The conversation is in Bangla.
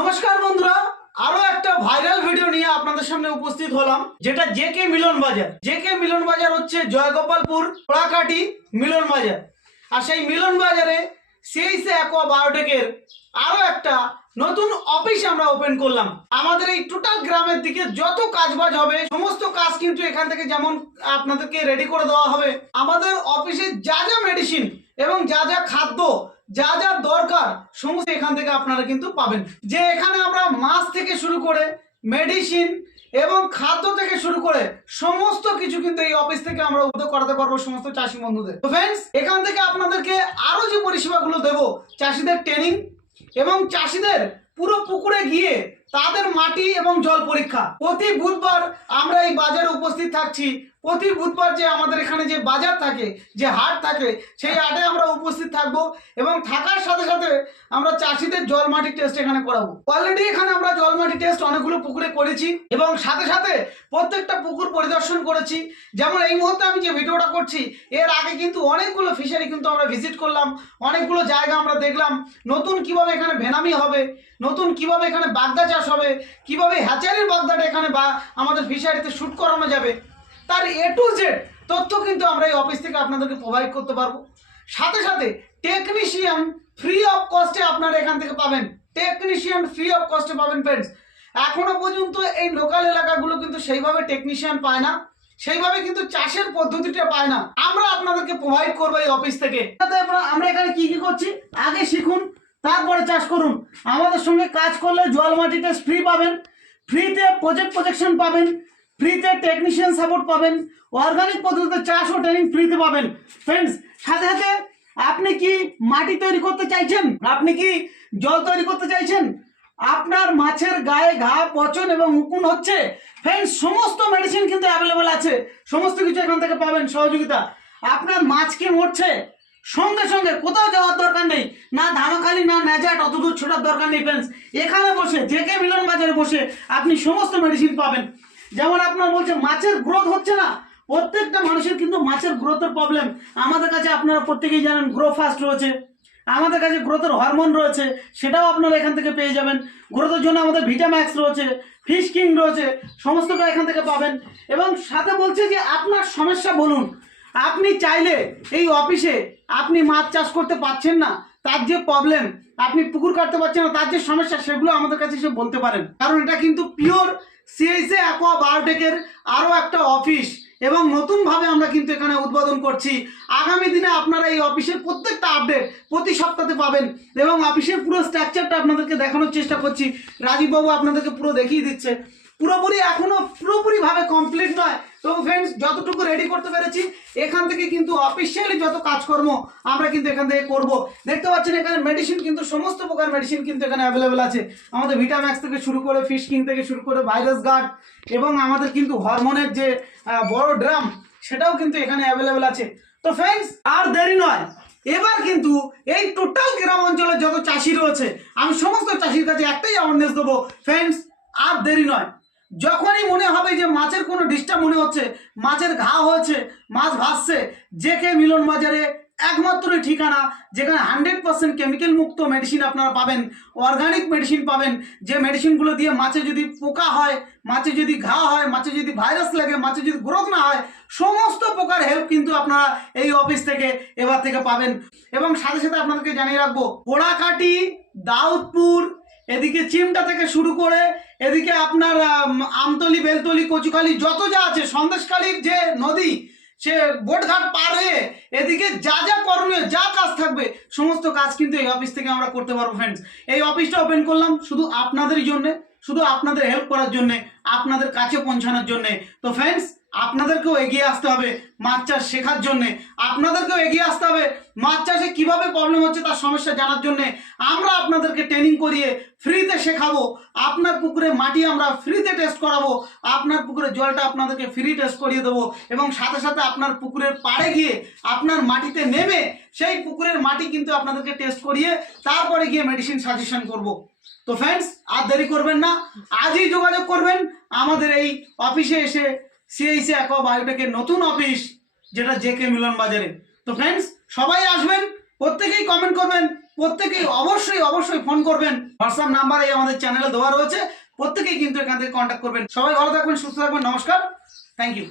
নমস্কার বন্ধুরা, আরও একটা ভাইরাল ভিডিও নিয়ে আপনাদের সামনে উপস্থিত হলাম, যেটা জে কে মিলন বাজার। জে কে মিলন বাজার হচ্ছে জয়গোপালপুর পোড়াকাটি মিলন বাজার। আর সেই মিলন বাজারে সেই সে অ্যাকোয়া বায়োটেকের আরও একটা নতুন অফিস আমরা ওপেন করলাম। আমাদের এই টোটাল গ্রামের দিকে যত কাজবাজ হবে, সমস্ত কাজ কিন্তু এখান থেকে যেমন আপনাদেরকে রেডি করে দেওয়া হবে, আমাদের অফিসে যা যা মেডিসিন এবং যা যা খাদ্য যা যা দরকার, সমস্ত এখান থেকে আপনারা কিন্তু পাবেন। যে এখানে আমরা মাছ থেকে শুরু করে মেডিসিন এবং খাদ্য থেকে শুরু করে সমস্ত কিছু কিন্তু এই অফিস থেকে আমরা উদ্যোগ করাতে পারব সমস্ত চাষি বন্ধুদের। ফ্রেন্ডস এখান থেকে আপনাদেরকে আরও যে পরিষেবাগুলো দেবো, চাষিদের ট্রেনিং এবং চাষিদের পুরো পুকুরে গিয়ে তাদের মাটি এবং জল পরীক্ষা। প্রতি বুধবার আমরা এই বাজারে উপস্থিত থাকছি। প্রতি বুধবার যে আমাদের এখানে যে বাজার থাকে, যে হাট থাকে, সেই হাটে আমরা উপস্থিত থাকব এবং থাকার সাথে আমরা চাষিদের জল মাটি টেস্ট এখানে করাবো। অলরেডি এখানে আমরা জল মাটি টেস্ট অনেকগুলো পুকুরে করেছি এবং সাথে সাথে প্রত্যেকটা পুকুর পরিদর্শন করেছি। যেমন এই মুহূর্তে আমি যে ভিডিওটা করছি, এর আগে কিন্তু অনেকগুলো ফিশারি কিন্তু আমরা ভিজিট করলাম, অনেকগুলো জায়গা আমরা দেখলাম। নতুন কীভাবে এখানে ভেনামি হবে, নতুন কীভাবে এখানে বাগদা চাষ হবে, কীভাবে হ্যাচারির বাগদাটা এখানে বা আমাদের ফিশারিতে শ্যুট করানো যাবে। তার এ টু জেড তথ্য কিন্তু আমরা এই অফিস থেকে আপনাদেরকে প্রোভাইড করতে পারব। সাথে সাথে টেকনিশিয়ান ফ্রি অফ কস্টে আপনারা এখান থেকে পাবেন। টেকনিশিয়ান ফ্রি অফ কস্টে পাবেন ফ্রেন্ডস এখনও পর্যন্ত এই লোকাল এলাকাগুলো কিন্তু সেইভাবে টেকনিশিয়ান পায় না। সেইভাবে কিন্তু চাষের পদ্ধতিটা পায় না। আমরা আপনাদেরকে প্রোভাইড করব এই অফিস থেকে। আমরা এখানে কি কি করছি? আগে শিখুন, তারপরে চাষ করুন। আমাদের সঙ্গে কাজ করলে জল মাটি টেস্ট ফ্রি পাবেন। ফ্রিতে প্রজেক্ট প্রজেকশন পাবেন। ফ্রিতে টেকনিশিয়ান সাপোর্ট পাবেন। অর্গানিক পদ্ধতিতে চাষ ও ট্রেনিং ফ্রিতে পাবেন। ফ্রেন্ডস সাথে সাথে আপনি কি মাটি তৈরি করতে চাইছেন? আপনি কি জল তৈরি করতে চাইছেন? আপনার মাছের গায়ে ঘা, পচন এবং উকুন হচ্ছে। ফ্রেন্ডস সমস্ত মেডিসিন কিন্তু অ্যাভেলেবল আছে। সমস্ত কিছু এখান থেকে পাবেন, সহযোগিতা। আপনার মাছ কি মরছে? সঙ্গে সঙ্গে কোথাও যাওয়ার দরকার নেই। না ধামাখালি না ন্যাজাট অত দূর ছোটার দরকার নেই ফ্রেন্ডস এখানে বসে, যে কে মিলন বাজারে বসে আপনি সমস্ত মেডিসিন পাবেন। যেমন আপনার বলছে, মাছের গ্রোথ হচ্ছে না। প্রত্যেকটা মানুষের কিন্তু মাছের গ্রোথের প্রবলেম আমাদের কাছে আপনারা প্রত্যেকেই জানেন গ্রো ফাস্ট রয়েছে। আমাদের কাছে গ্রোথের হরমোন রয়েছে, সেটাও আপনারা এখান থেকে পেয়ে যাবেন। গ্রোথের জন্য আমাদের ভিটাম্যাক্স রয়েছে ফিশ কিং রয়েছে, সমস্তটা এখান থেকে পাবেন। এবং সাথে বলছে যে, আপনার সমস্যা বলুন। আপনি চাইলে এই অফিসে আপনি মাছ চাষ করতে পারছেন না, তার যে প্রবলেম আপনি পুকুর কাটতে পারছেন না, তার যে সমস্যা, সেগুলো আমাদের কাছে এসে বলতে পারেন। কারণ এটা কিন্তু পিওর সিএইসে অ্যাকোয়া বায়োটেকের আরও একটা অফিস এবং নতুনভাবে আমরা কিন্তু এখানে উদ্বোধন করছি। আগামী দিনে আপনারা এই অফিসের প্রত্যেকটা আপডেট প্রতি সপ্তাহে পাবেন এবং অফিসের পুরো স্ট্রাকচারটা আপনাদেরকে দেখানোর চেষ্টা করছি। রাজীববাবু আপনাদেরকে পুরো দেখিয়ে দিচ্ছে। পুরোপুরি এখনও পুরোপুরিভাবে কমপ্লিট নয়। তো ফ্রেন্ডস যতটুকু রেডি করতে পেরেছি, এখান থেকে কিন্তু অফিসিয়ালি যত কাজকর্ম আমরা কিন্তু এখান থেকে করব। দেখতে পাচ্ছেন এখানে মেডিসিন কিন্তু সমস্ত প্রকার মেডিসিন কিন্তু এখানে অ্যাভেলেবেল আছে। আমাদের ভিটাম্যাক্স থেকে শুরু করে ফিশ কিং থেকে শুরু করে ভাইরাস গার্ড এবং আমাদের কিন্তু হরমোনের যে বড় ড্রাম সেটাও কিন্তু এখানে অ্যাভেলেবেল আছে। তো ফ্রেন্ডস আর দেরি নয়। এবার কিন্তু এই টোটাল গ্রাম অঞ্চলের যত চাষি রয়েছে, আমি সমস্ত চাষির কাছে একটাই অ্যাওয়ারনেস দেবো ফ্রেন্ডস আর দেরি নয়। যখনই মনে হবে যে মাছের কোনো ডিস্টার্ব মনে হচ্ছে, মাছের ঘা হয়েছে, মাছ ভাসছে, যে কে মিলন বাজারে একমাত্রই ঠিকানা, যেখানে হান্ড্রেড পার্সেন্ট কেমিক্যাল মুক্ত মেডিসিন আপনারা পাবেন অর্গানিক মেডিসিন পাবেন, যে মেডিসিনগুলো দিয়ে মাছে যদি পোকা হয়, মাছে যদি ঘা হয়, মাছে যদি ভাইরাস লাগে, মাছে যদি গ্রোথ না হয়, সমস্ত প্রকার হেল্প কিন্তু আপনারা এই অফিস থেকে এবার থেকে পাবেন। এবং সাথে সাথে আপনাদেরকে জানিয়ে রাখব পোড়াকাটি দাউদপুর এদিকে চিমটা থেকে শুরু করে এদিকে আপনার আমতলি, বেলতলি, কচুখালি, যত যা আছে, সন্দেশখালির যে নদী, সে বোটঘাট পার হয়ে এদিকে যা যা করণীয়, যা কাজ থাকবে, সমস্ত কাজ কিন্তু এই অফিস থেকে আমরা করতে পারব ফ্রেন্ডস এই অফিসটা ওপেন করলাম শুধু আপনাদেরই জন্য। শুধু আপনাদের হেল্প করার জন্য, আপনাদের কাছে পৌঁছানোর জন্য। তো ফ্রেন্ডস আপনাদেরকেও এগিয়ে আসতে হবে মাছ চাষ শেখার জন্য। আপনাদেরকেও এগিয়ে আসতে হবে মাছ চাষে কীভাবে প্রবলেম হচ্ছে তার সমস্যা জানার জন্য। আমরা আপনাদেরকে ট্রেনিং করিয়ে ফ্রিতে শেখাবো। আপনার পুকুরে মাটি আমরা ফ্রিতে টেস্ট করাবো। আপনার পুকুরের জলটা আপনাদেরকে ফ্রি টেস্ট করিয়ে দেবো এবং সাথে সাথে আপনার পুকুরের পাড়ে গিয়ে আপনার মাটিতে নেমে সেই পুকুরের মাটি কিন্তু আপনাদেরকে টেস্ট করিয়ে তারপরে গিয়ে মেডিসিন সাজেশন করব। তো ফ্রেন্ডস আর দেরি করবেন না। আজই যোগাযোগ করবেন আমাদের এই অফিসে এসে সিএইসি অ্যাকোয়া বায়োটেকের নতুন অফিস যেটা জে কে মিলন বাজারে। তো ফ্রেন্ডস সবাই আসবেন, প্রত্যেকেই কমেন্ট করবেন, প্রত্যেকেই অবশ্যই অবশ্যই ফোন করবেন। হোয়াটসঅ্যাপ নাম্বার এই আমাদের চ্যানেলে দেওয়া রয়েছে, প্রত্যেকেই কিন্তু এখান থেকে কন্ট্যাক্ট করবেন। সবাই ভালো থাকবেন, সুস্থ থাকবেন, নমস্কার থ্যাংক ইউ